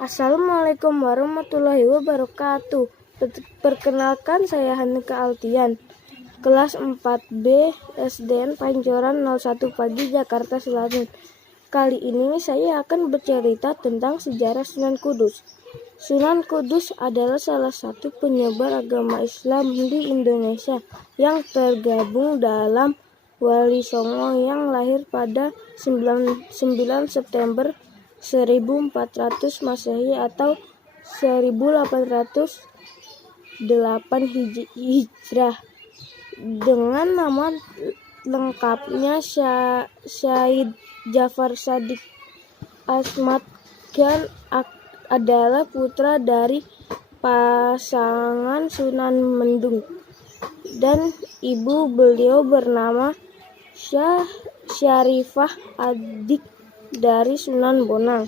Assalamualaikum warahmatullahi wabarakatuh. Perkenalkan, saya Hanika Altian, kelas 4B SDN Pancoran 01 Pagi, Jakarta Selatan. Kali ini saya akan bercerita tentang sejarah Sunan Kudus. Sunan Kudus adalah salah satu penyebar agama Islam di Indonesia yang tergabung dalam Wali Songo yang lahir pada 9 September 1400 Masehi atau 1808 Hijrah. Dengan nama lengkapnya Syahid Jafar Shadiq Ahmad Khan adalah putra dari pasangan Sunan Mendung, dan ibu beliau bernama Syarifah, adik dari Sunan Bonang.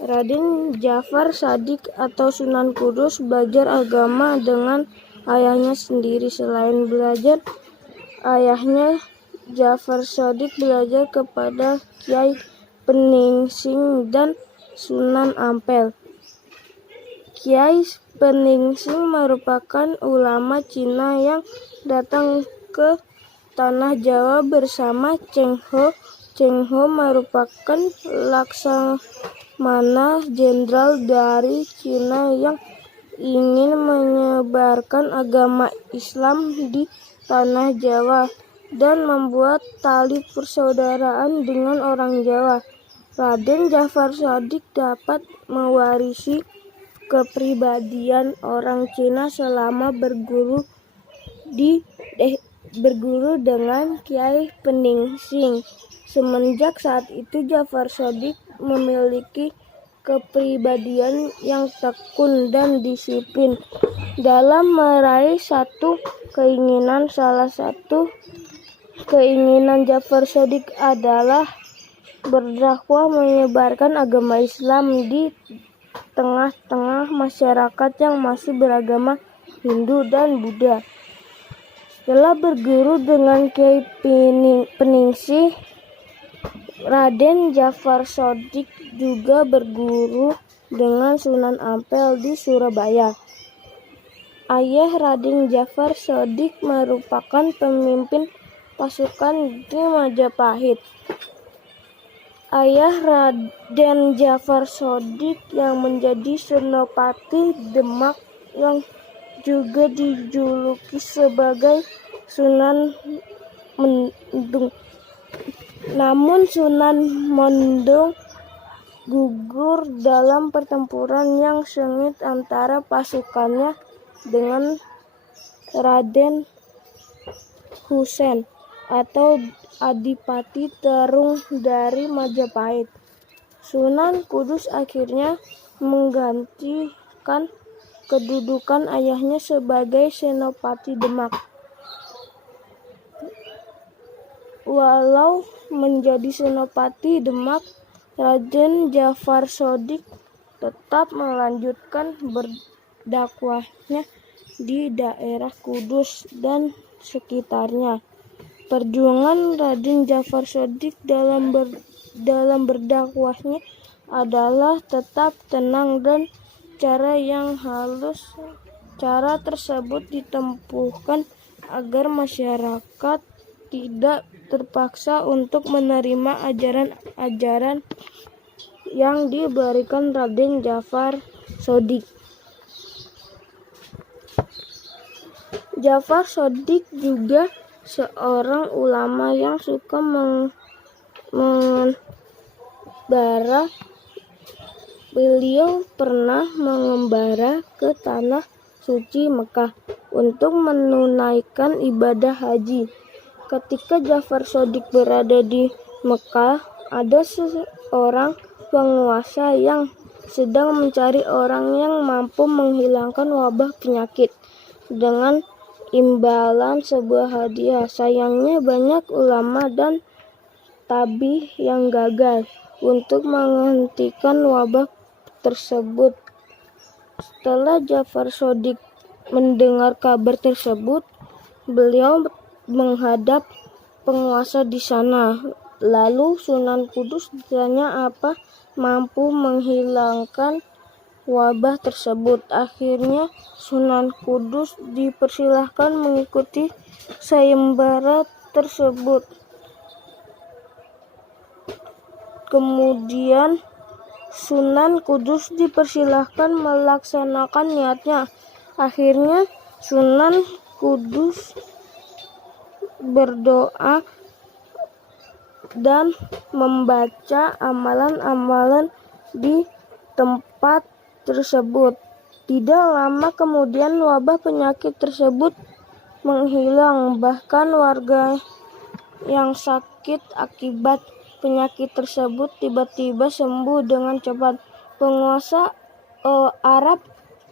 Raden Jafar Shadiq atau Sunan Kudus belajar agama dengan ayahnya sendiri. Selain belajar, ayahnya Jafar Shadiq belajar kepada Kiai Peningsing dan Sunan Ampel. Kiai Peningsing merupakan ulama Cina yang datang ke tanah Jawa bersama Cheng Ho. Cheng Ho merupakan laksamana jenderal dari Cina yang ingin menyebarkan agama Islam di tanah Jawa dan membuat tali persaudaraan dengan orang Jawa. Raden Jafar Shadiq dapat mewarisi kepribadian orang Cina selama berguru dengan Kiai Peningsing. Semenjak saat itu, Jafar Shadiq memiliki kepribadian yang tekun dan disiplin dalam meraih satu keinginan. Salah satu keinginan Jafar Shadiq adalah berdakwah menyebarkan agama Islam di tengah-tengah masyarakat yang masih beragama Hindu dan Buddha. Setelah berguru dengan Kiai Peningsih, Raden Jafar Shadiq juga berguru dengan Sunan Ampel di Surabaya. Ayah Raden Jafar Shadiq merupakan pemimpin pasukan di Majapahit. Ayah Raden Jafar Shadiq yang menjadi Senopati Demak yang juga dijuluki sebagai Sunan Mendung. Namun Sunan Mendung gugur dalam pertempuran yang sengit antara pasukannya dengan Raden Husein atau Adipati Terung dari Majapahit. Sunan Kudus akhirnya menggantikan kedudukan ayahnya sebagai Senopati Demak. Walau menjadi Senopati Demak, Raden Jafar Shadiq tetap melanjutkan berdakwahnya di daerah Kudus dan sekitarnya. Perjuangan Raden Jafar Shadiq dalam berdakwahnya adalah tetap tenang dan cara yang halus. Cara tersebut ditempuhkan agar masyarakat tidak terpaksa untuk menerima ajaran-ajaran yang diberikan Raden Jafar Shadiq. Jafar Shadiq juga seorang ulama yang suka mengembara. Beliau pernah mengembara ke tanah suci Mekah untuk menunaikan ibadah haji. Ketika Jafar Shadiq berada di Mekah, ada seorang penguasa yang sedang mencari orang yang mampu menghilangkan wabah penyakit dengan imbalan sebuah hadiah. Sayangnya banyak ulama dan tabih yang gagal untuk menghentikan wabah tersebut. Setelah Jafar Shadiq mendengar kabar tersebut, beliau menghadap penguasa di sana. Lalu Sunan Kudus ditanya apa mampu menghilangkan wabah tersebut. Akhirnya Sunan Kudus dipersilahkan mengikuti sayembara tersebut. Kemudian Sunan Kudus dipersilahkan melaksanakan niatnya. Akhirnya Sunan Kudus berdoa dan membaca amalan-amalan di tempat tersebut. Tidak lama kemudian wabah penyakit tersebut menghilang. Bahkan warga yang sakit akibat penyakit tersebut tiba-tiba sembuh dengan cepat. Penguasa Arab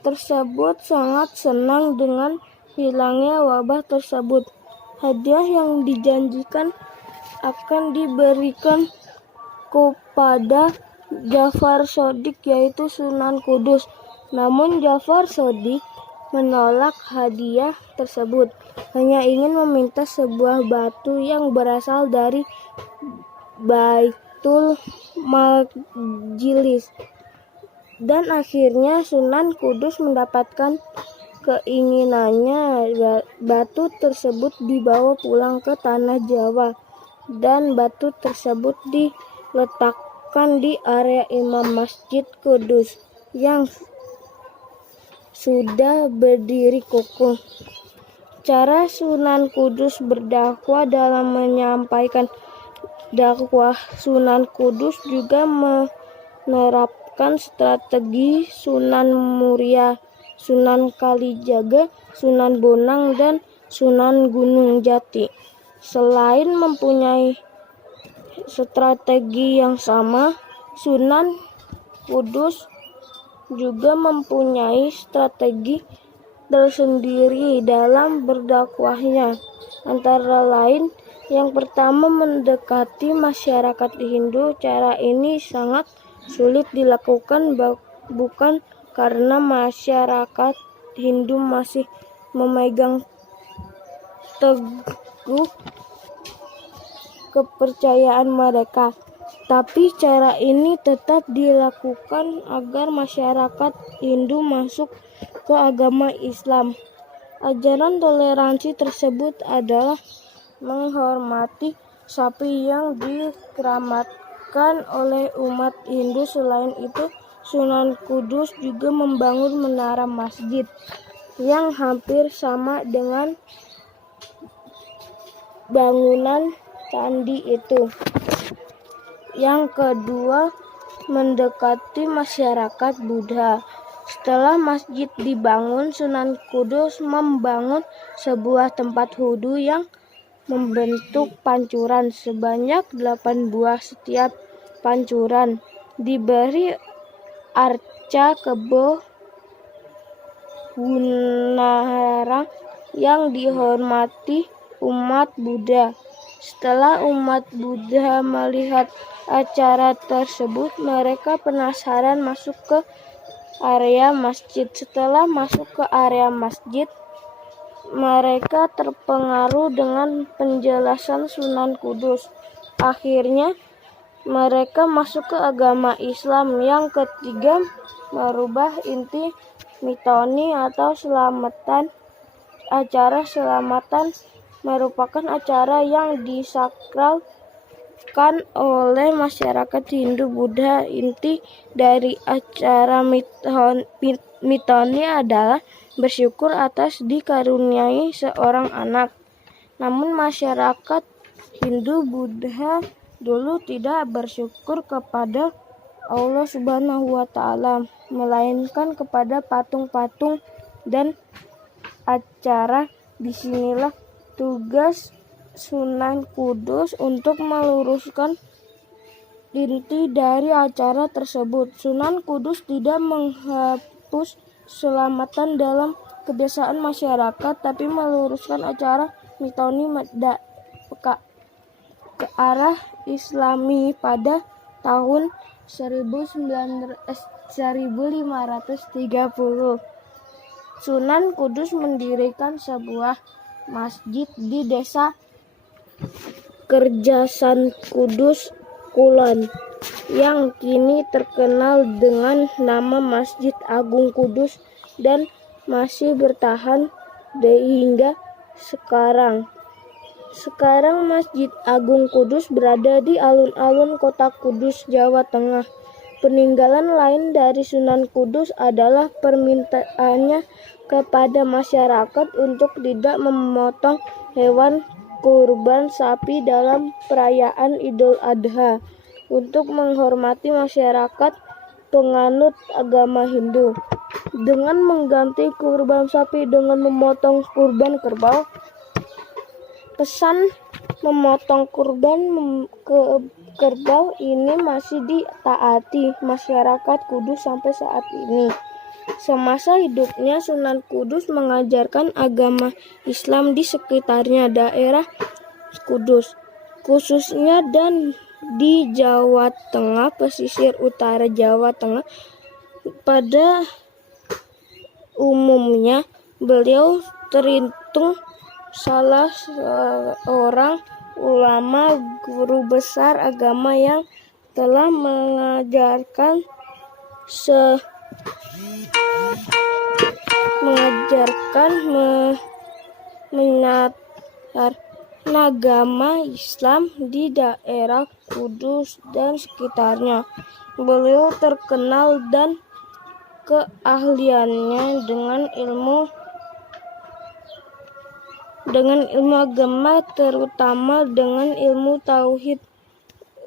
tersebut sangat senang dengan hilangnya wabah tersebut. Hadiah yang dijanjikan akan diberikan kepada Ja'far Shadiq, yaitu Sunan Kudus. Namun Ja'far Shadiq menolak hadiah tersebut, hanya ingin meminta sebuah batu yang berasal dari Baitul Maqdis. Dan akhirnya Sunan Kudus mendapatkan keinginannya. Batu tersebut dibawa pulang ke tanah Jawa, dan batu tersebut diletakkan di area imam Masjid Kudus yang sudah berdiri kokoh. Cara Sunan Kudus berdakwah. Dalam menyampaikan dakwah, Sunan Kudus juga menerapkan strategi Sunan Muria, Sunan Kalijaga, Sunan Bonang, dan Sunan Gunung Jati. Selain mempunyai strategi yang sama, Sunan Kudus juga mempunyai strategi tersendiri dalam berdakwahnya. Antara lain, yang pertama, mendekati masyarakat Hindu. Cara ini sangat sulit dilakukan, bukan karena masyarakat Hindu masih memegang teguh kepercayaan mereka, tapi cara ini tetap dilakukan agar masyarakat Hindu masuk ke agama Islam. Ajaran toleransi tersebut adalah menghormati sapi yang dikeramatkan oleh umat Hindu. Selain itu, Sunan Kudus juga membangun menara masjid yang hampir sama dengan bangunan candi itu. Yang kedua, mendekati masyarakat Buddha. Setelah masjid dibangun, Sunan Kudus membangun sebuah tempat wudhu yang membentuk pancuran sebanyak 8 buah. Setiap pancuran diberi arca kebo gunara yang dihormati umat Buddha. Setelah umat Buddha melihat acara tersebut, mereka penasaran masuk ke area masjid. Setelah masuk ke area masjid, mereka terpengaruh dengan penjelasan Sunan Kudus. Akhirnya mereka masuk ke agama Islam. Yang ketiga, merubah inti mitoni atau selamatan. Acara selamatan merupakan acara yang disakralkan oleh masyarakat Hindu Buddha. Inti dari acara mitoni adalah bersyukur atas dikaruniai seorang anak. Namun masyarakat Hindu Buddha dulu tidak bersyukur kepada Allah Subhanahu wa Ta'ala, melainkan kepada patung-patung dan acara. Disinilah tugas Sunan Kudus untuk meluruskan inti dari acara tersebut. Sunan Kudus tidak menghapus selamatan dalam kebiasaan masyarakat, tapi meluruskan acara mitoni ke arah Islami. Pada tahun 1530, Sunan Kudus mendirikan sebuah masjid di desa Kerjasan Kudus Kulon. yang kini terkenal dengan nama Masjid Agung Kudus dan masih bertahan hingga sekarang. Sekarang Masjid Agung Kudus berada di alun-alun Kota Kudus, Jawa Tengah. Peninggalan lain dari Sunan Kudus adalah permintaannya kepada masyarakat untuk tidak memotong hewan kurban sapi dalam perayaan Idul Adha untuk menghormati masyarakat penganut agama Hindu. Dengan mengganti kurban sapi dengan memotong kurban kerbau, pesan memotong kurban kerbau ini masih ditaati masyarakat Kudus sampai saat ini. Semasa hidupnya, Sunan Kudus mengajarkan agama Islam di sekitarnya daerah Kudus, khususnya dan di Jawa Tengah, pesisir utara Jawa Tengah. Pada umumnya, beliau terhitung salah seorang ulama guru besar agama yang telah mengajarkan menyebarkan agama Islam di daerah Kudus dan sekitarnya. Beliau terkenal dan keahliannya dengan ilmu agama, terutama dengan ilmu tauhid,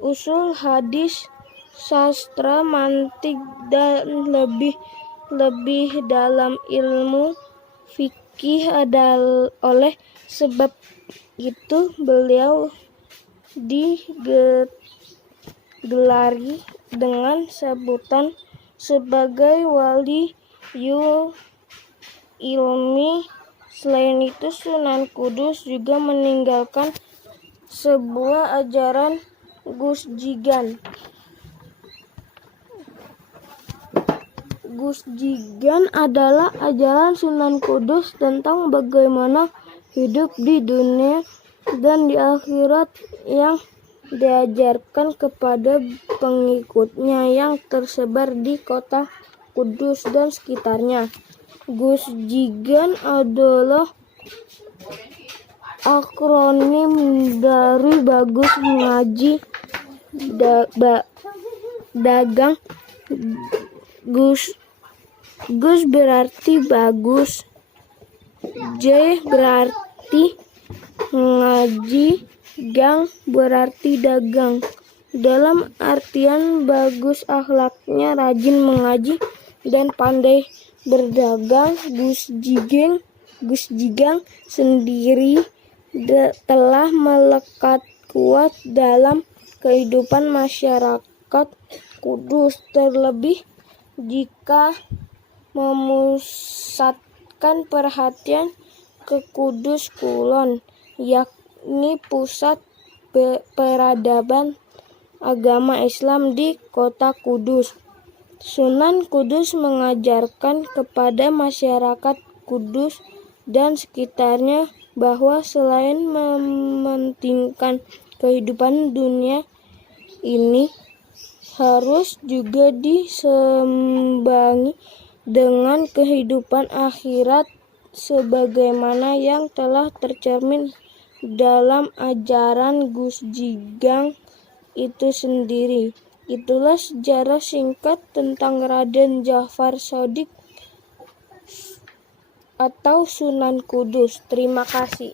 usul hadis, sastra, mantik, dan lebih dalam ilmu fikih. Oleh sebab itu beliau digelari dengan sebutan sebagai waliul ilmi. Selain itu, Sunan Kudus juga meninggalkan sebuah ajaran Gusjigan. Gusjigan adalah ajaran Sunan Kudus tentang bagaimana hidup di dunia dan di akhirat yang diajarkan kepada pengikutnya yang tersebar di Kota Kudus dan sekitarnya. Gusjigan adalah akronim dari bagus, mengaji, dagang. Gus berarti bagus, J berarti ngaji, gang berarti dagang. Dalam artian bagus akhlaknya, rajin mengaji, dan pandai berdagang. Gusjigang sendiri telah melekat kuat dalam kehidupan masyarakat Kudus, terlebih jika memusatkan perhatian ke Kudus Kulon, yakni pusat peradaban agama Islam di Kota Kudus. Sunan Kudus mengajarkan kepada masyarakat Kudus dan sekitarnya bahwa selain mementingkan kehidupan dunia ini, harus juga diseimbangi dengan kehidupan akhirat sebagaimana yang telah tercermin dalam ajaran Gusjigang itu sendiri. Itulah sejarah singkat tentang Raden Djafar Shodiq atau Sunan Kudus. Terima kasih.